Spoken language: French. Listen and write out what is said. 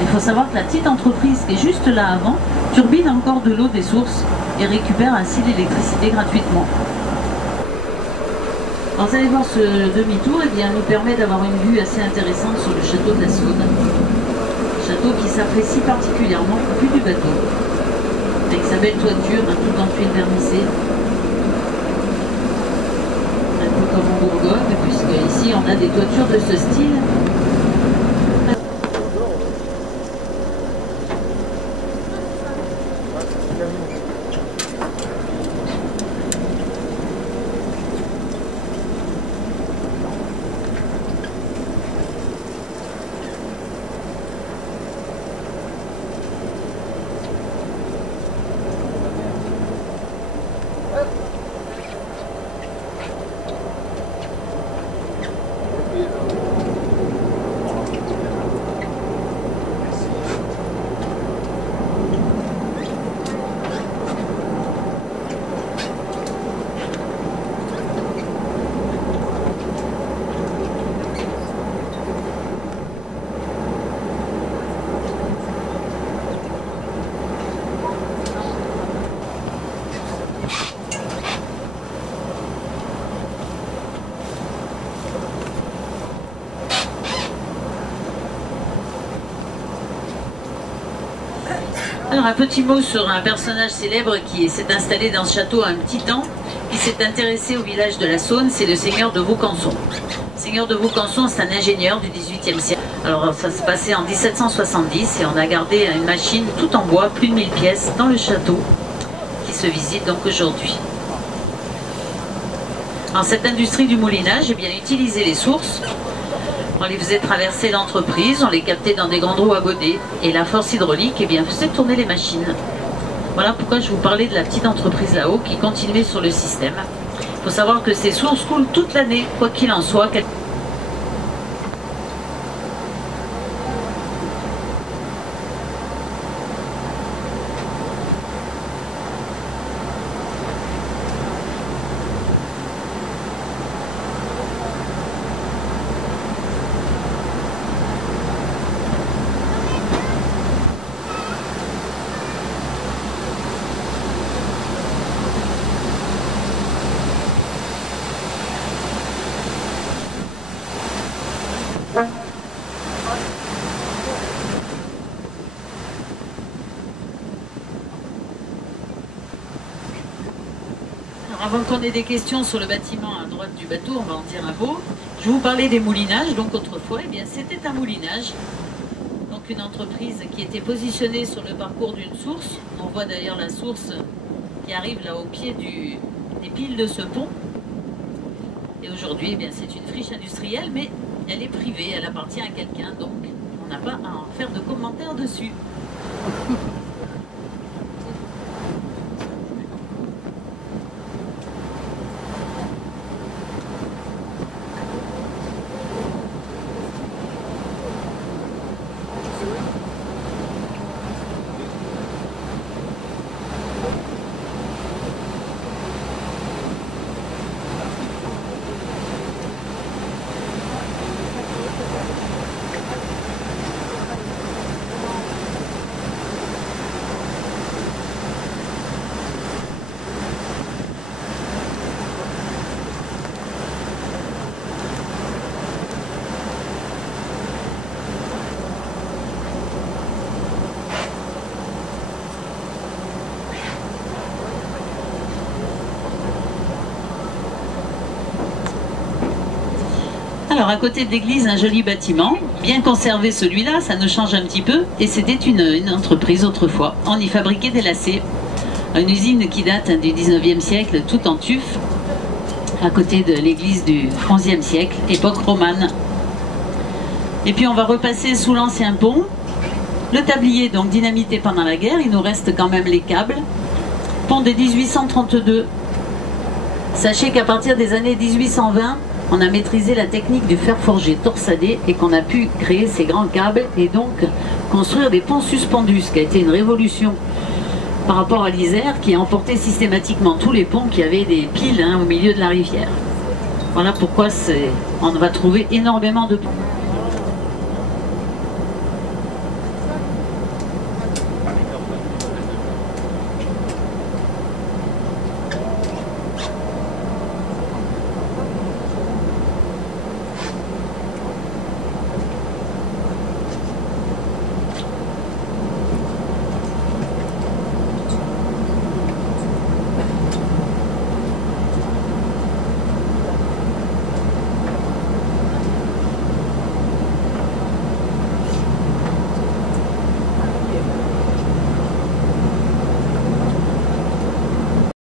Il faut savoir que la petite entreprise qui est juste là avant turbine encore de l'eau des sources et récupère ainsi l'électricité gratuitement. Alors, vous allez voir ce demi-tour, nous permet d'avoir une vue assez intéressante sur le château de la Saône. Château qui s'apprécie particulièrement au vue du bateau, avec sa belle toiture, tout en tuile vernissée. Un peu comme en Bourgogne, puisque ici on a des toitures de ce style. Alors un petit mot sur un personnage célèbre qui s'est installé dans ce château un petit temps, qui s'est intéressé au village de la Saône, c'est le seigneur de Vaucanson. Le seigneur de Vaucanson, c'est un ingénieur du XVIIIe siècle. Alors ça se passait en 1770 et on a gardé une machine tout en bois, plus de 1000 pièces, dans le château, qui se visite donc aujourd'hui. Alors cette industrie du moulinage, eh bien, utilisait les sources. On les faisait traverser l'entreprise, on les captait dans des grandes roues à godet et la force hydraulique eh bien, faisait tourner les machines. Voilà pourquoi je vous parlais de la petite entreprise là-haut qui continuait sur le système. Il faut savoir que ces sources coulent toute l'année, quoi qu'il en soit. Avant qu'on ait des questions sur le bâtiment à droite du bateau, on va en dire un mot. Je vais vous parler des moulinages. Donc autrefois, eh bien, c'était un moulinage. Donc une entreprise qui était positionnée sur le parcours d'une source. On voit d'ailleurs la source qui arrive là au pied des piles de ce pont. Et aujourd'hui, eh bien, c'est une friche industrielle, mais elle est privée, elle appartient à quelqu'un. Donc on n'a pas à en faire de commentaires dessus. Alors à côté de l'église, un joli bâtiment, bien conservé celui-là, ça nous change un petit peu. Et c'était une entreprise autrefois, on y fabriquait des lacets. Une usine qui date du 19e siècle, tout en tuf, à côté de l'église du 11e siècle, époque romane. Et puis on va repasser sous l'ancien pont, le tablier donc dynamité pendant la guerre, il nous reste quand même les câbles. Pont de 1832. Sachez qu'à partir des années 1820, on a maîtrisé la technique du fer forgé torsadé et qu'on a pu créer ces grands câbles et donc construire des ponts suspendus, ce qui a été une révolution par rapport à l'Isère qui a emporté systématiquement tous les ponts qui avaient des piles au milieu de la rivière. Voilà pourquoi on va trouver énormément de ponts.